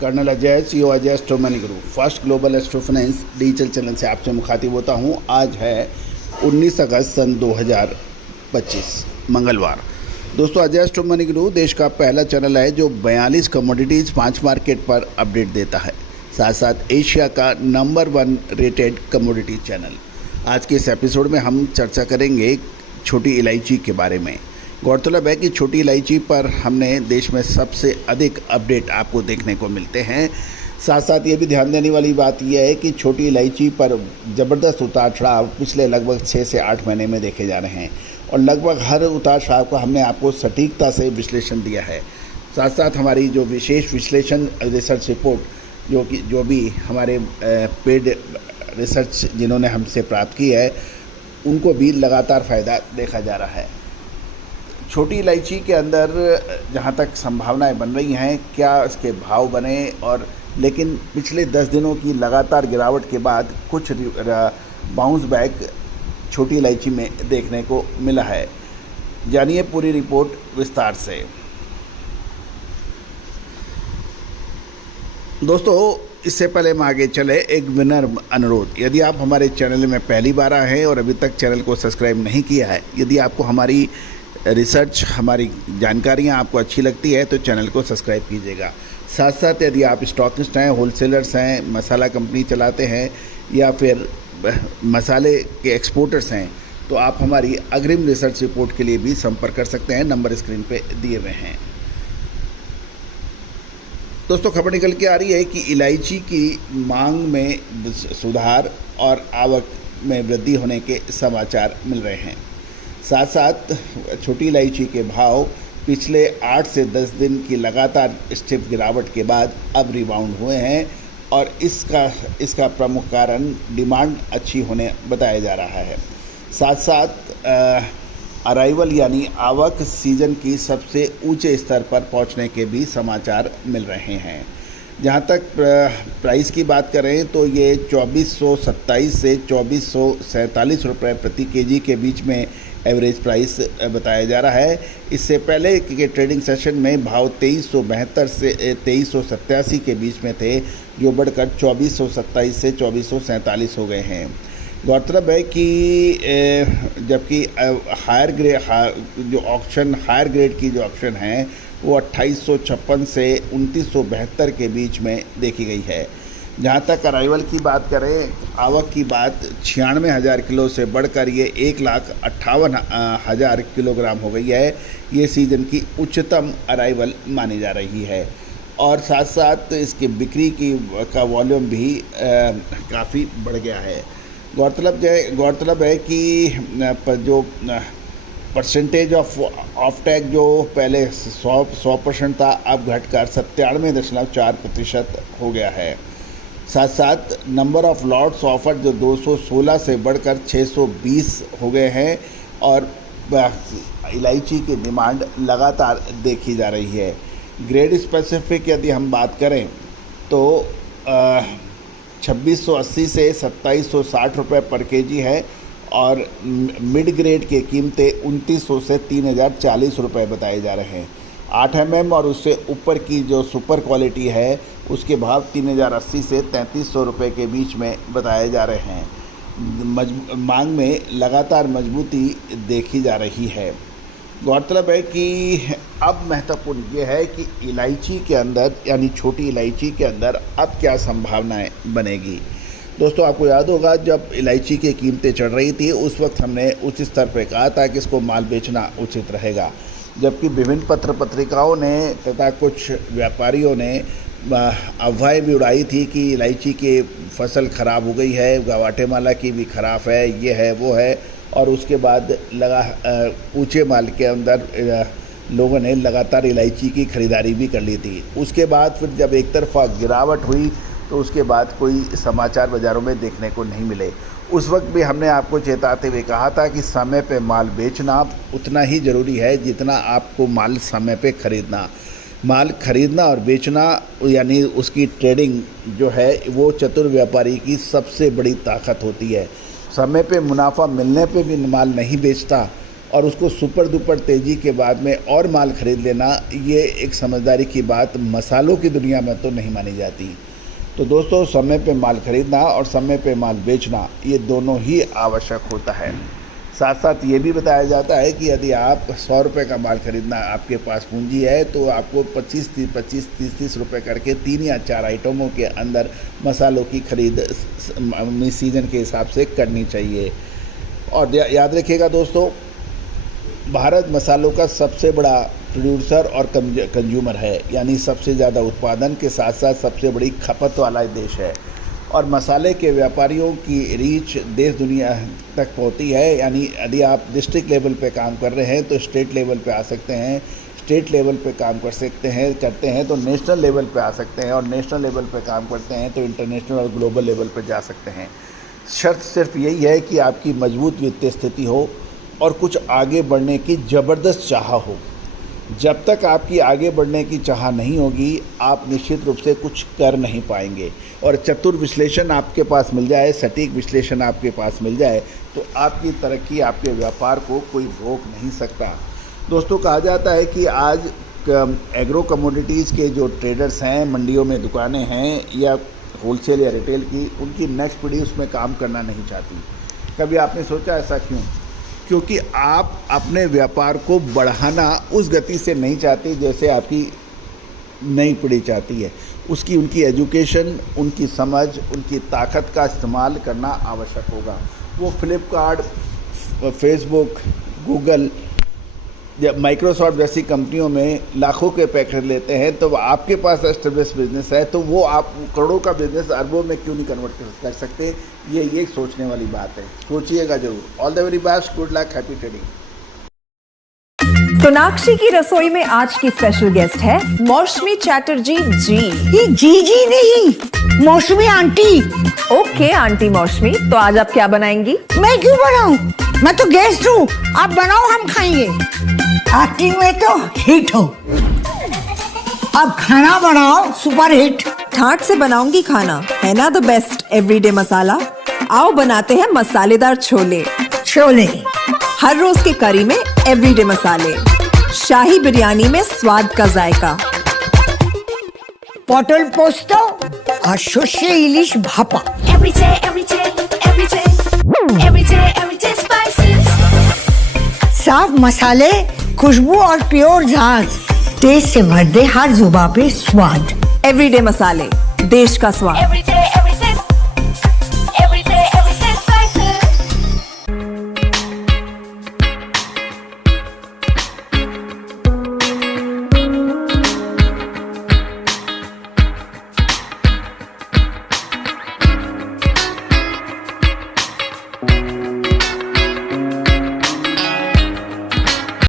Colonel Ajay, CEO Ajay astro money guru, first global astro finance digital channel से आपसे मुखातिब होता हूं। आज है 19 अगस्त सन 2025 मंगलवार। दोस्तों, अजय एस्ट्रो मनी गुरु देश का पहला चैनल है जो 42 कमोडिटीज़ 5 मार्केट पर अपडेट देता है, साथ साथ एशिया का नंबर 1 रेटेड कमोडिटी चैनल। आज के इस एपिसोड में हम चर्चा करेंगे छोटी इलायची के बारे में। गौरतलब है कि छोटी इलायची पर हमने देश में सबसे अधिक अपडेट आपको देखने को मिलते हैं। साथ साथ ये भी ध्यान देने वाली बात यह है कि छोटी इलायची पर ज़बरदस्त उतार चढ़ाव पिछले लगभग 6 से 8 महीने में देखे जा रहे हैं और लगभग हर उतार चढ़ाव का हमने आपको सटीकता से विश्लेषण दिया है। साथ साथ हमारी जो विशेष विश्लेषण रिसर्च रिपोर्ट जो भी हमारे पेड रिसर्च जिन्होंने हमसे प्राप्त की है, उनको भी लगातार फ़ायदा देखा जा रहा है। छोटी इलायची के अंदर जहाँ तक संभावनाएं बन रही हैं, क्या इसके भाव बने, और लेकिन पिछले 10 दिनों की लगातार गिरावट के बाद कुछ बाउंस बैक छोटी इलायची में देखने को मिला है। जानिए पूरी रिपोर्ट विस्तार से। दोस्तों, इससे पहले हम आगे चले, एक विनर अनुरोध। यदि आप हमारे चैनल में पहली बार आए हैं और अभी तक चैनल को सब्सक्राइब नहीं किया है, यदि आपको हमारी रिसर्च, हमारी जानकारियाँ आपको अच्छी लगती है तो चैनल को सब्सक्राइब कीजिएगा। साथ साथ यदि आप स्टॉकिस्ट हैं, होलसेलर्स हैं, मसाला कंपनी चलाते हैं या फिर मसाले के एक्सपोर्टर्स हैं, तो आप हमारी अग्रिम रिसर्च रिपोर्ट के लिए भी संपर्क कर सकते हैं। नंबर स्क्रीन पे दिए हुए हैं। दोस्तों, खबर निकल के आ रही है कि इलायची की मांग में सुधार और आवक में वृद्धि होने के समाचार मिल रहे हैं। साथ साथ छोटी इलायची के भाव पिछले 8 से 10 दिन की लगातार स्टेप गिरावट के बाद अब रिबाउंड हुए हैं और इसका प्रमुख कारण डिमांड अच्छी होने बताया जा रहा है। साथ साथ अराइवल यानी आवक सीज़न की सबसे ऊंचे स्तर पर पहुंचने के भी समाचार मिल रहे हैं। जहां तक प्राइस की बात करें तो ये 2427 से 2447 रुपये प्रति केजी के बीच में एवरेज प्राइस बताया जा रहा है। इससे पहले के ट्रेडिंग सेशन में भाव 2372 से 2387 के बीच में थे, जो बढ़कर 2427 से 2447 हो गए हैं। गौरतलब है कि जबकि हायर ग्रेड की जो ऑप्शन है वो 2856 से 2972 के बीच में देखी गई है। जहाँ तक अराइवल की बात करें, आवक की बात 96,000 किलो से बढ़कर ये 1,58,000 किलोग्राम हो गई है। ये सीज़न की उच्चतम अराइवल मानी जा रही है और साथ साथ इसकी बिक्री का वॉल्यूम भी काफ़ी बढ़ गया है। गौरतलब है कि जो परसेंटेज ऑफ टैग जो पहले 100% था, अब घटकर 97.4% हो गया है। साथ साथ नंबर ऑफ लॉट्स ऑफर जो 216 से बढ़कर 620 हो गए हैं और इलायची की डिमांड लगातार देखी जा रही है। ग्रेड स्पेसिफिक यदि हम बात करें तो 2680 से 2760 रुपये पर केजी है और मिड ग्रेड के कीमतें 2900 से 3040 रुपये बताए जा रहे हैं। 8 mm और उससे ऊपर की जो सुपर क्वालिटी है उसके भाव 3080 से 3300 रुपये के बीच में बताए जा रहे हैं। मांग में लगातार मजबूती देखी जा रही है। गौरतलब है कि अब महत्वपूर्ण ये है कि इलायची के अंदर यानी छोटी इलायची के अंदर अब क्या संभावनाएं बनेगी। दोस्तों, आपको याद होगा जब इलायची की कीमतें चढ़ रही थी उस वक्त हमने उस स्तर पर कहा था कि इसको माल बेचना उचित रहेगा, जबकि विभिन्न पत्र पत्रिकाओं ने तथा कुछ व्यापारियों ने अफवाहें भी उड़ाई थी कि इलायची की फसल ख़राब हो गई है, ग्वाटेमाला की भी ख़राब है, ये है वो है, और उसके बाद ऊंचे माल के अंदर लोगों ने लगातार इलायची की ख़रीदारी भी कर ली थी। उसके बाद फिर जब एक तरफा गिरावट हुई तो उसके बाद कोई समाचार बाज़ारों में देखने को नहीं मिले। उस वक्त भी हमने आपको चेताते हुए कहा था कि समय पे माल बेचना उतना ही ज़रूरी है जितना आपको माल समय पे खरीदना। माल खरीदना और बेचना यानी उसकी ट्रेडिंग जो है वो चतुर व्यापारी की सबसे बड़ी ताकत होती है। समय पे मुनाफा मिलने पे भी माल नहीं बेचता और उसको सुपर दुपर तेज़ी के बाद में और माल ख़रीद लेना, ये एक समझदारी की बात मसालों की दुनिया में तो नहीं मानी जाती। तो दोस्तों, समय पे माल ख़रीदना और समय पे माल बेचना, ये दोनों ही आवश्यक होता है। साथ साथ ये भी बताया जाता है कि यदि आप 100 रुपये का माल ख़रीदना, आपके पास पूंजी है, तो आपको 25-30 रुपये करके 3 या 4 आइटमों के अंदर मसालों की खरीद सीज़न के हिसाब से करनी चाहिए। और याद रखिएगा दोस्तों, भारत मसालों का सबसे बड़ा प्रोड्यूसर और कंज्यूमर है, यानी सबसे ज़्यादा उत्पादन के साथ साथ सबसे बड़ी खपत वाला देश है। और मसाले के व्यापारियों की रीच देश दुनिया तक पहुंचती है, यानी यदि आप डिस्ट्रिक्ट लेवल पे काम कर रहे हैं तो स्टेट लेवल पे आ सकते हैं, स्टेट लेवल पे काम करते हैं तो नेशनल लेवल पे आ सकते हैं, और नेशनल लेवल पे काम करते हैं तो इंटरनेशनल और ग्लोबल लेवल पे जा सकते हैं। शर्त सिर्फ यही है कि आपकी मजबूत वित्तीय स्थिति हो और कुछ आगे बढ़ने की ज़बरदस्त चाह हो। जब तक आपकी आगे बढ़ने की चाह नहीं होगी, आप निश्चित रूप से कुछ कर नहीं पाएंगे। और चतुर विश्लेषण आपके पास मिल जाए, सटीक विश्लेषण आपके पास मिल जाए, तो आपकी तरक्की, आपके व्यापार को कोई रोक नहीं सकता। दोस्तों, कहा जाता है कि आज एग्रो कमोडिटीज़ के जो ट्रेडर्स हैं, मंडियों में दुकानें हैं या होलसेल या रिटेल की, उनकी नेक्स्ट पीढ़ी उसमें काम करना नहीं चाहती। कभी आपने सोचा ऐसा क्यों? क्योंकि आप अपने व्यापार को बढ़ाना उस गति से नहीं चाहते जैसे आपकी नई पीढ़ी चाहती है। उनकी एजुकेशन, उनकी समझ, उनकी ताकत का इस्तेमाल करना आवश्यक होगा। वो फ्लिपकार्ट, फेसबुक, गूगल या माइक्रोसॉफ्ट जैसी कंपनियों में लाखों के पैकेट लेते हैं, तो आपके पास एस्टेब्लिश बिजनेस है, तो वो आप करोड़ों का बिजनेस अरबों में क्यों नहीं कन्वर्ट कर सकते? ये सोचने वाली बात है। सोचिएगा जरूर। All the very best, good luck, happy trading. Sonakshi की रसोई में आज की स्पेशल गेस्ट है मौसमी चैटर्जी जी। ये जी नहीं, मौसमी आंटी। ओके आंटी मौसमी, तो आज आप क्या बनाएंगी? मैं क्यों बनाऊं? मैं तो गेस्ट हूँ, आप बनाओ, हम खाएंगे। एक्टिंग में तो हिट हो, अब खाना बनाओ सुपर हिट। ठाट से बनाऊंगी खाना, है ना द बेस्ट एवरीडे मसाला। आओ बनाते हैं मसालेदार छोले। छोले हर रोज के करी में एवरीडे मसाले, शाही बिरयानी में स्वाद का जायका, पटल पोस्तो और शोषे इलिश भापा। साफ मसाले, खुशबू और प्योर झांझ, टेस्ट से भर दे हर जुबान पे स्वाद। एवरीडे मसाले, देश का स्वाद।